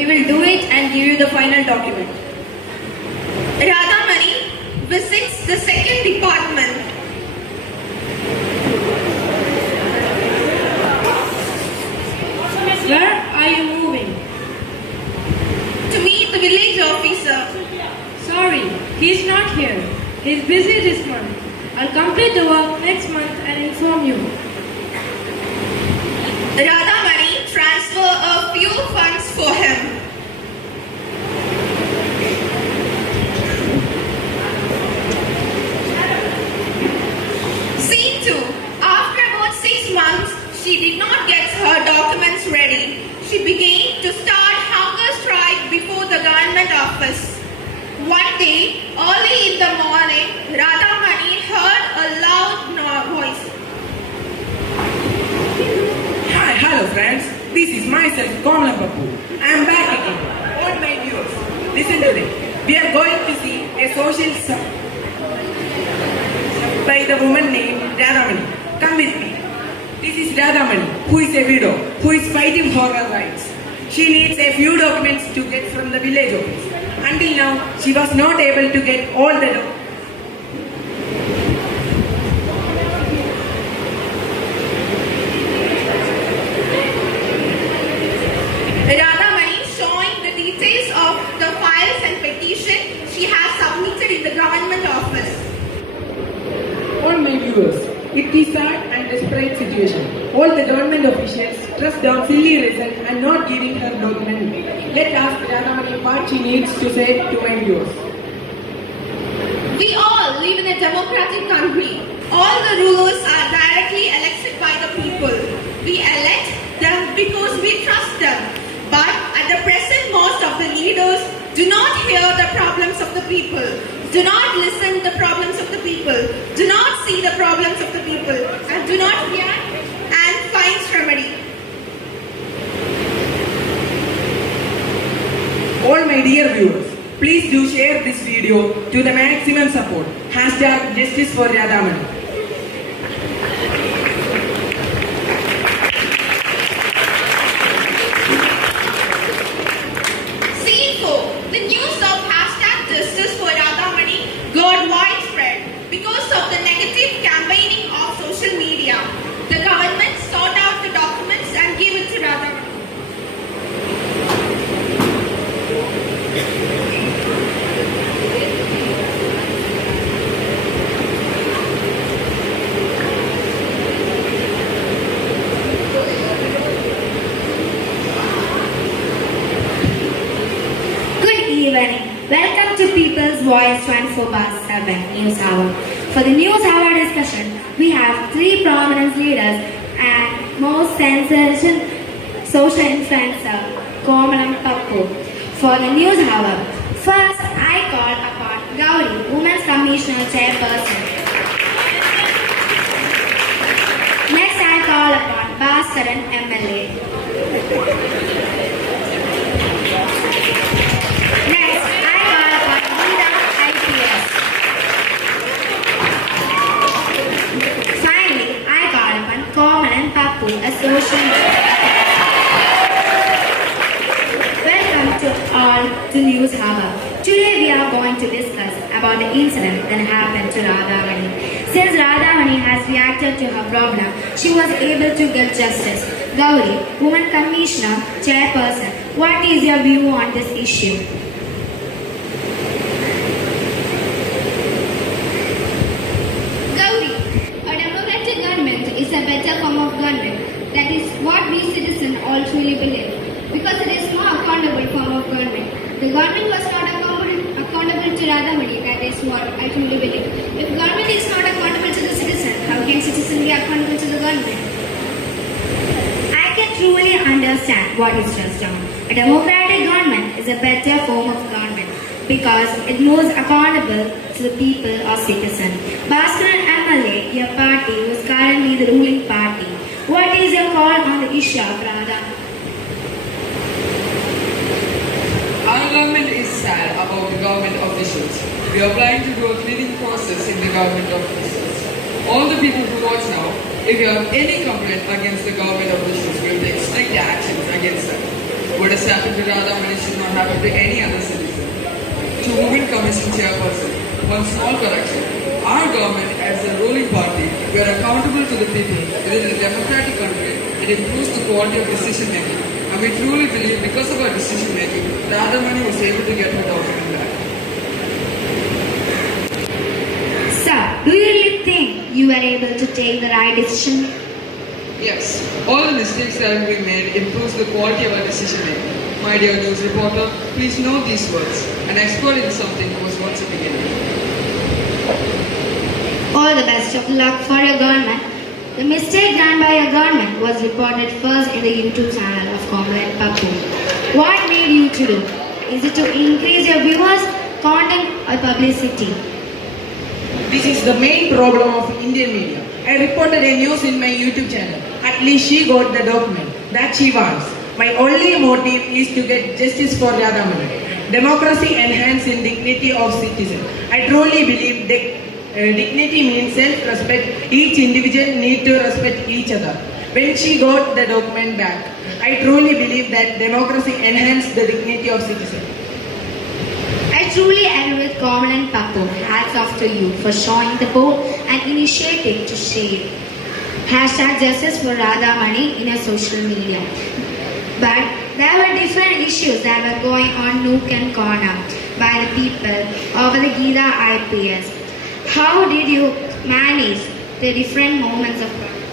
We will do it and give you the final document. Radhamani visits the second department. Where are you moving? To meet the village officer. Sorry, he's not here. He's busy this month. I'll complete the work next month and inform you. Radhamani transfer a few funds for him. Scene 2. After about 6 months, she did not get her documents ready. She began to start hunger strike before the government office. One day, early in the morning, Radhamani heard a loud voice. Hi, hello friends. This is myself, Komla Babu. I am back again. All my viewers, listen to this. We are going to see a social song by the woman named Radhamani. Come with me. This is Radhamani, who is a widow, who is fighting for her rights. She needs a few documents to get from the village office. Until now, she was not able to get all the documents. Radhamani showing the details of the files and petition she has submitted in the government office. All my viewers, it is sad and desperate situation. All the government officials trust down silly reason and not giving her document. Let's ask Radhamani what she needs to say to my viewers. We all live in a democratic country. All the rulers are directly elected by the people. We elect them because we trust them. But at the present, most of the leaders do not hear the problems of the people, do not listen to the problems of the people, do not see the problems of the people, and do not react and find remedy. All my dear viewers, please do share this video to the maximum support. Hashtag Justice for Radhamani. Scene 4. The news of hashtag Justice for Radhamani got widespread because of the negative campaigning of social media. The government sought out the documents and gave it to Radhamani. Welcome to People's Voice 24/7 News Hour. For the News Hour discussion, we have 3 prominent leaders and most sensational social influencer, Komalam Pappu. For the News Hour, first I call upon Gauri, Women's Commissioner Chairperson. Next I call upon Bhaskaran, MLA. Next, I call upon Geeta, IPS. Finally, I call upon Komalan Pappu, a social Welcome to all to News Hour. Today we are going to discuss about the incident that happened to Radhamani. Since Radhamani has reacted to her problem, she was able to get justice. Gauri, Women Commissioner, Chairperson, what is your view on this issue? Gauri, a democratic government is a better form of government. That is what we citizens all truly believe. Because it is more accountable form of government. The government was not accountable to Radhamani, that is what I truly believe. If government is not accountable to the citizen, how can citizen be accountable to the government? I can truly understand what is just done. A democratic government is a better form of government because it moves accountable to the people or citizen. Bhaskaran MLA, your party, was currently the ruling party. What is your call on the issue of Radhamani? Our government is sad about the government officials. We are planning to do a cleaning process in the government offices. All the people who watch now, if you have any complaint against the government officials, we will take strict actions against them. what has happened to Radhamani should not happen to any other citizen. To Women Commission Chairperson, one small correction. Our government, as a ruling party, we are accountable to the people. Within a democratic country, it improves the quality of decision making. And we truly believe because of our decision making, Radhamani was able to get her document back. Sir, do you really think you were able to take the right decision? Yes, all the mistakes that have been made improves the quality of our decision making. My dear news reporter, please know these words. An expert in something was once a beginner. All the best of luck for your government. The mistake done by your government was reported first in the YouTube channel of Comrade Papu. What made you to do? Is it to increase your viewers, content or publicity? This is the main problem of Indian media. I reported a news in my YouTube channel. At least she got the document that she wants. My only motive is to get justice for Radhamani. Democracy enhances dignity of citizens. I truly believe that dignity means self-respect. Each individual needs to respect each other. When she got the document back, I truly believe that democracy enhances the dignity of citizens. I truly agree with Comrade Papu. Hats off to you for showing the bold and initiative to share #Justice for Radhamani in your social media. But there were different issues that were going on nook and corner by the people over the Gita IPS. How did you manage the different moments of protest?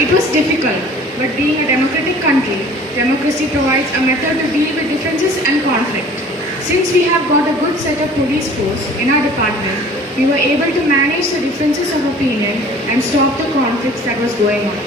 It was difficult, but being a democratic country, democracy provides a method to deal with differences and conflict. Since we have got a good set of police force in our department, we were able to manage the differences of opinion and stop the conflicts that was going on.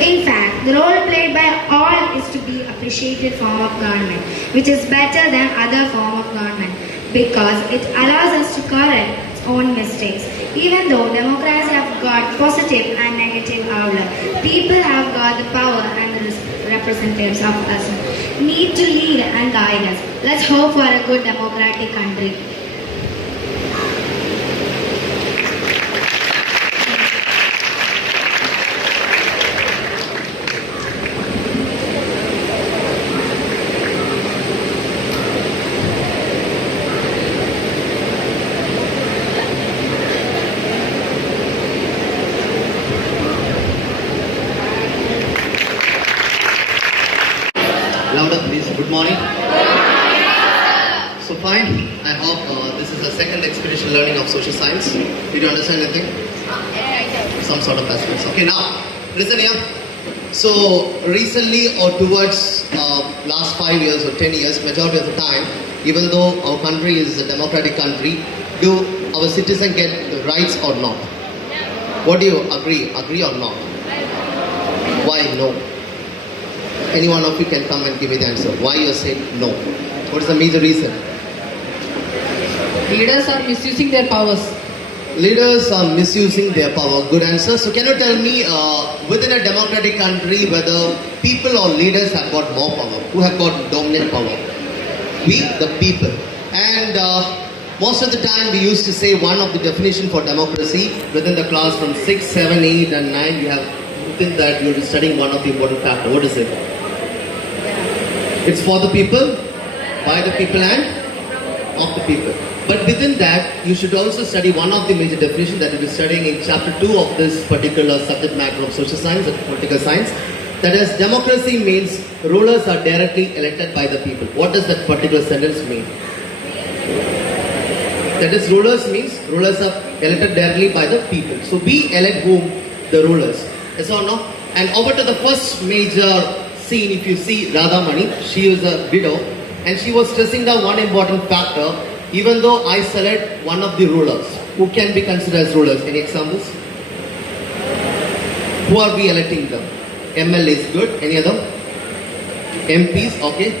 In fact, the role played by all is to be appreciated form of government, which is better than other form of government because it allows us to correct its own mistakes. Even though democracy have got positive and negative outlook, people have got the power and the representatives of us need to lead and guide us. Let's hope for a good democratic country. Louder please. Good morning. So fine. I hope this is the second experiential learning of social science. Did you understand anything? Some sort of aspects. Okay, now listen here. So recently or towards last 5 years or 10 years, majority of the time, even though our country is a democratic country, do our citizens get the rights or not? What do you agree? Agree or not? Why no? Any one of you can come and give me the answer. Why you are saying no? What is the major reason? Leaders are misusing their powers. Leaders are misusing their power. Good answer. So can you tell me within a democratic country whether people or leaders have got more power? Who have got dominant power? We, the people. And most of the time we used to say one of the definition for democracy within the class from 6, 7, 8 and 9 we have within that you are studying one of the important factors. What is it? It's for the people, by the people and of the people. But within that, you should also study one of the major definitions that you will be studying in chapter 2 of this particular subject matter of social science and political science. That is, democracy means rulers are directly elected by the people. What does that particular sentence mean? That is, rulers means rulers are elected directly by the people. So we elect whom? The rulers. Yes or no? And over to the first major scene, if you see Radhamani, she is a widow and she was stressing down one important factor. Even though I select one of the rulers, who can be considered as rulers? Any examples? Who are we electing them? MLA is good. Any other? MPs, okay.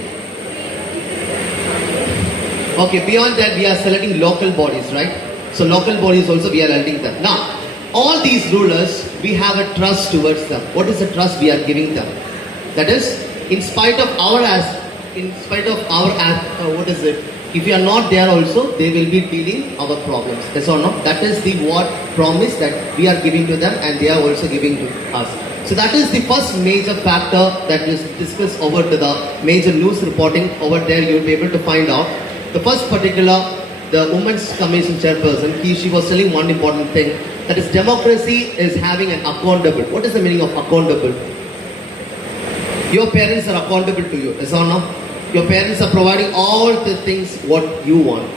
Okay, beyond that we are selecting local bodies, right? So local bodies also we are electing them. Now, all these rulers, we have a trust towards them. What is the trust we are giving them? That is, in spite of our If you are not there also, they will be dealing our problems. Yes or no? That is the what promise that we are giving to them and they are also giving to us. So that is the first major factor that is discussed over to the major news reporting. Over there you will be able to find out. The first particular, the Women's Commission chairperson, she was telling one important thing, that is democracy is having an accountable. What is the meaning of accountable? Your parents are accountable to you, yes or no? Your parents are providing all the things what you want.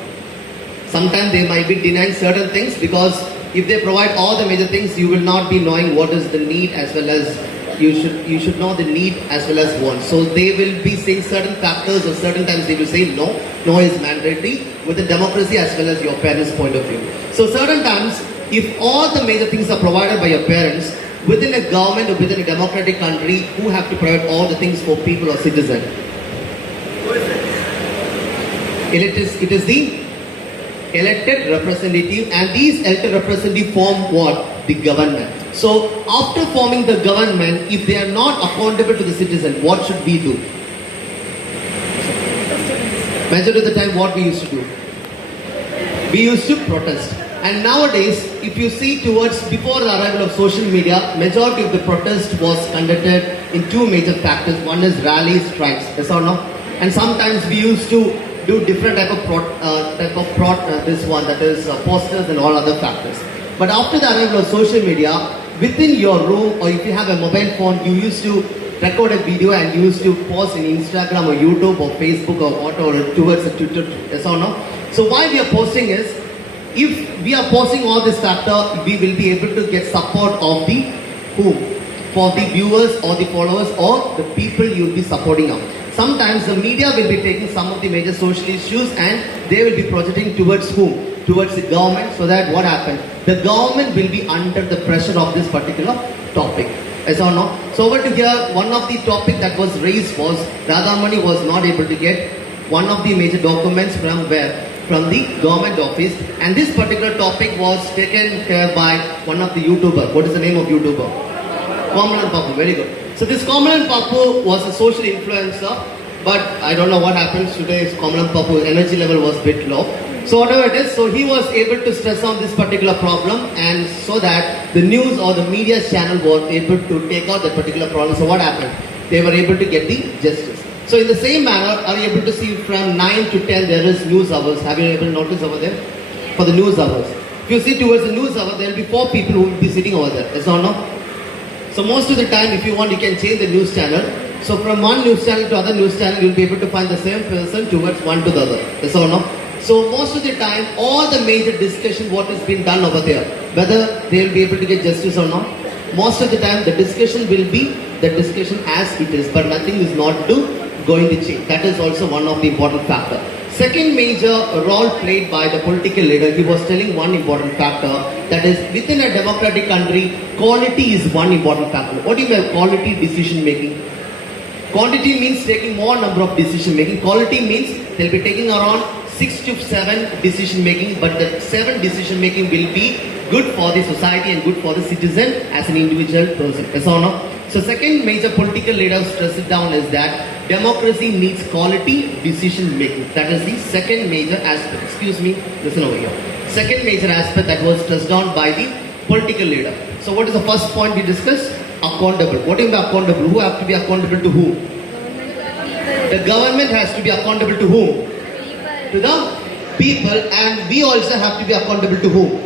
Sometimes they might be denying certain things because if they provide all the major things, you will not be knowing what is the need as well as you should know the need as well as want. So they will be saying certain factors or certain times they will say no. No is mandatory with the democracy as well as your parents' point of view. So certain times, if all the major things are provided by your parents, within a government or within a democratic country, who have to provide all the things for people or citizens? It is the elected representative, and these elected representatives form what? The government. So after forming the government, if they are not accountable to the citizen, what should we do? Majority of the time what we used to do? We used to protest. And nowadays, if you see towards before the arrival of social media, majority of the protest was conducted in two major factors. One is rallies, strikes, yes or no? And sometimes we used to do different type of posters and all other factors. But after the arrival of social media, within your room or if you have a mobile phone, you used to record a video and you used to post in Instagram or YouTube or Facebook or whatever towards the Twitter, yes or no? So why we are posting is, if we are posting all this factor, we will be able to get support of the whom? For the viewers or the followers or the people you will be supporting up. Sometimes the media will be taking some of the major social issues and they will be projecting towards whom? Towards the government, so that what happened? The government will be under the pressure of this particular topic. Yes or no? So over to here, one of the topic that was raised was Radhamani was not able to get one of the major documents from where? From the government office, and this particular topic was taken care by one of the YouTuber. What is the name of YouTuber? Komalan Papu, very good. So this Komalan Papu was a social influencer, but I don't know what happens today. Komalan Papu's energy level was a bit low. So whatever it is, so he was able to stress on this particular problem, and so that the news or the media channel was able to take out that particular problem. So what happened? They were able to get the justice. So in the same manner, are you able to see from 9 to 10 there is news hours? Have you able to notice over there? For the news hours. If you see towards the news hour, there will be 4 people who will be sitting over there. Yes or no? So most of the time, if you want, you can change the news channel. So from one news channel to other news channel, you will be able to find the same person towards one to the other. Yes or no? So most of the time, all the major discussion what has been done over there, whether they will be able to get justice or not, most of the time the discussion will be the discussion as it is, but nothing is not going to change. That is also one of the important factor. Second major role played by the political leader, he was telling one important factor, that is within a democratic country, quality is one important factor. What do you mean quality decision making? Quantity means taking more number of decision making. Quality means they'll be taking around 6 to 7 decision making, but the 7 decision making will be good for the society and good for the citizen as an individual person. Yes or no? So second major political leader stressed it down is that democracy needs quality decision making. That is the second major aspect. Excuse me, listen over here. Second major aspect that was stressed down by the political leader. So what is the first point we discussed? Accountable. What do you mean accountable? Who have to be accountable to whom? The government has to be accountable to whom? To the people, and we also have to be accountable to whom?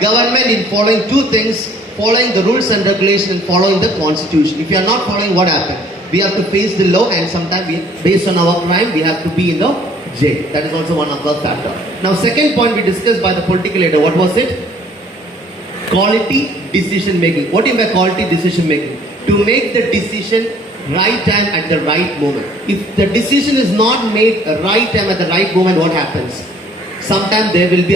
Government in following 2 things, following the rules and regulation and following the constitution. If you are not following, what happens? We have to face the law, and sometimes based on our crime, we have to be in the jail. That is also one of the factors. Now second point we discussed by the political leader, what was it? Quality decision making. What do you mean by quality decision making? To make the decision right time at the right moment. If the decision is not made right time at the right moment, what happens? Sometimes there will be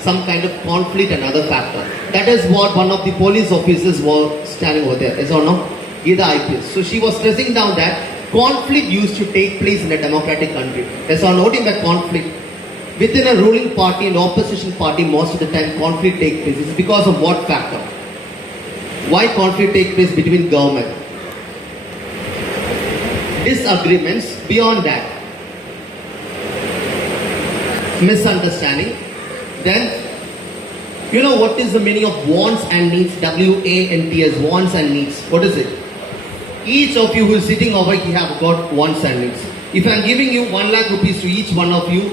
some kind of conflict and other factor. That is what one of the police officers was standing over there. Yes or no? Either IPS. So she was stressing down that conflict used to take place in a democratic country. Yes or no? What do you mean by conflict? Within a ruling party and opposition party, most of the time conflict takes place. It's because of what factor? Why conflict takes place between government? Disagreements beyond that. misunderstanding. Then, you know what is the meaning of wants and needs? WANTS, wants and needs. What is it? Each of you who is sitting over here have got wants and needs. If I am giving you 1 lakh rupees to each one of you,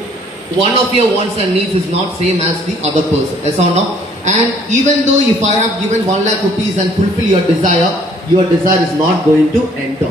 one of your wants and needs is not same as the other person. Yes or no? And even though if I have given 1 lakh rupees and fulfill your desire is not going to enter.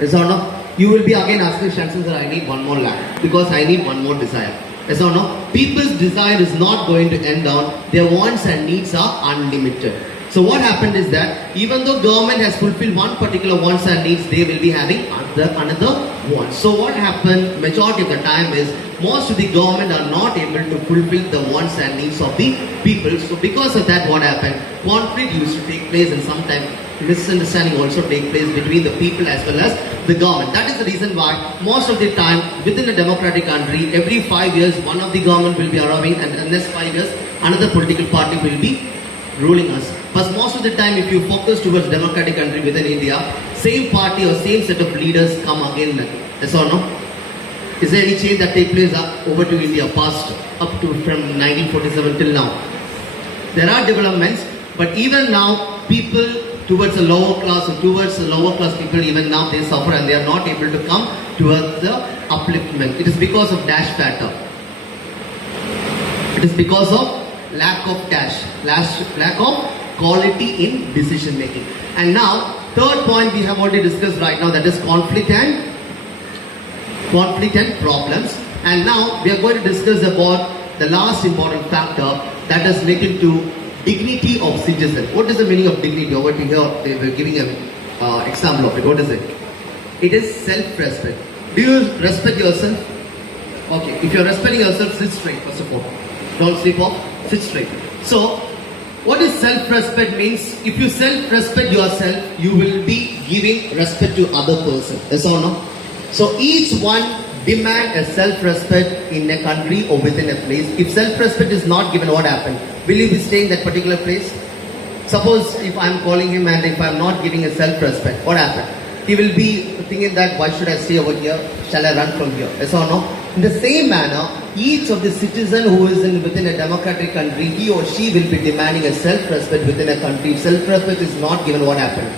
Yes or no? You will be again asking chances that I need 1 more lakh because I need 1 more desire. Yes or no? People's desire is not going to end down. Their wants and needs are unlimited. So what happened is that even though government has fulfilled one particular wants and needs, they will be having another wants. So what happened majority of the time is most of the government are not able to fulfill the wants and needs of the people. So because of that, what happened? Conflict used to take place and sometimes misunderstanding also take place between the people as well as the government. That is the reason why most of the time within a democratic country, every 5 years one of the government will be arriving and in the next 5 years another political party will be ruling us. But most of the time if you focus towards democratic country within India, same party or same set of leaders come again. Yes or no? Is there any change that take place over to India past up to from 1947 till now? There are developments, but even now people towards the lower class or towards the lower class people, even now they suffer and they are not able to come towards the upliftment. It is because of dash factor. It is because of lack of cash, lack of quality in decision making. And now, third point we have already discussed right now, that is conflict and problems. And now we are going to discuss about the last important factor, that is related to dignity of citizen. What is the meaning of dignity? Over to here, they were giving an example of it. What is it? It is self-respect. Do you respect yourself? Okay, if you are respecting yourself, sit straight first of all. Don't sleep off, sit straight. So, what is self-respect means? If you self-respect yourself, you will be giving respect to other person. Yes or no? So each one demand a self-respect in a country or within a place. If self-respect is not given, what happens? Will you be staying in that particular place? Suppose if I am calling him and if I am not giving a self-respect, what happens? He will be thinking that why should I stay over here? Shall I run from here? Yes or no? In the same manner, each of the citizen who is within a democratic country, he or she will be demanding a self-respect within a country. If self-respect is not given, what happens?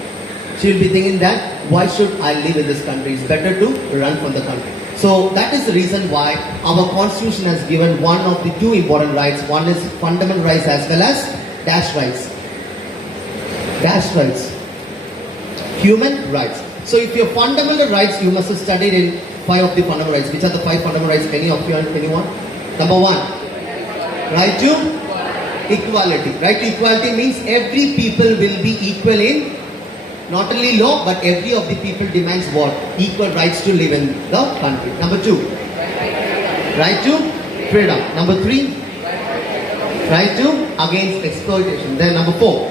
She will be thinking that why should I live in this country? It's better to run from the country. So that is the reason why our constitution has given one of the two important rights. One is fundamental rights as well as dash rights. Dash rights. Human rights. So if your fundamental rights, you must have studied in 5 of the fundamental rights. Which are the 5 fundamental rights? Any of you, anyone? Number 1, right to equality. Right to equality means every people will be equal in not only law, but every of the people demands what? Equal rights to live in the country. Number 2, right to freedom. Number 3, right to against exploitation. Then number 4,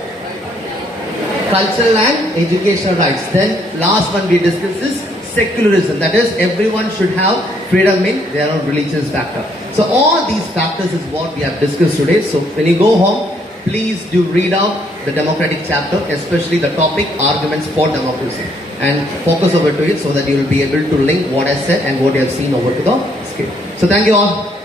cultural and educational rights. Then last one we discussed is secularism. That is, everyone should have freedom in their own religious factor. So all these factors is what we have discussed today. So when you go home, please do read out the democratic chapter, especially the topic arguments for democracy, and focus over to it so that you will be able to link what I said and what you have seen over to the screen. So thank you all.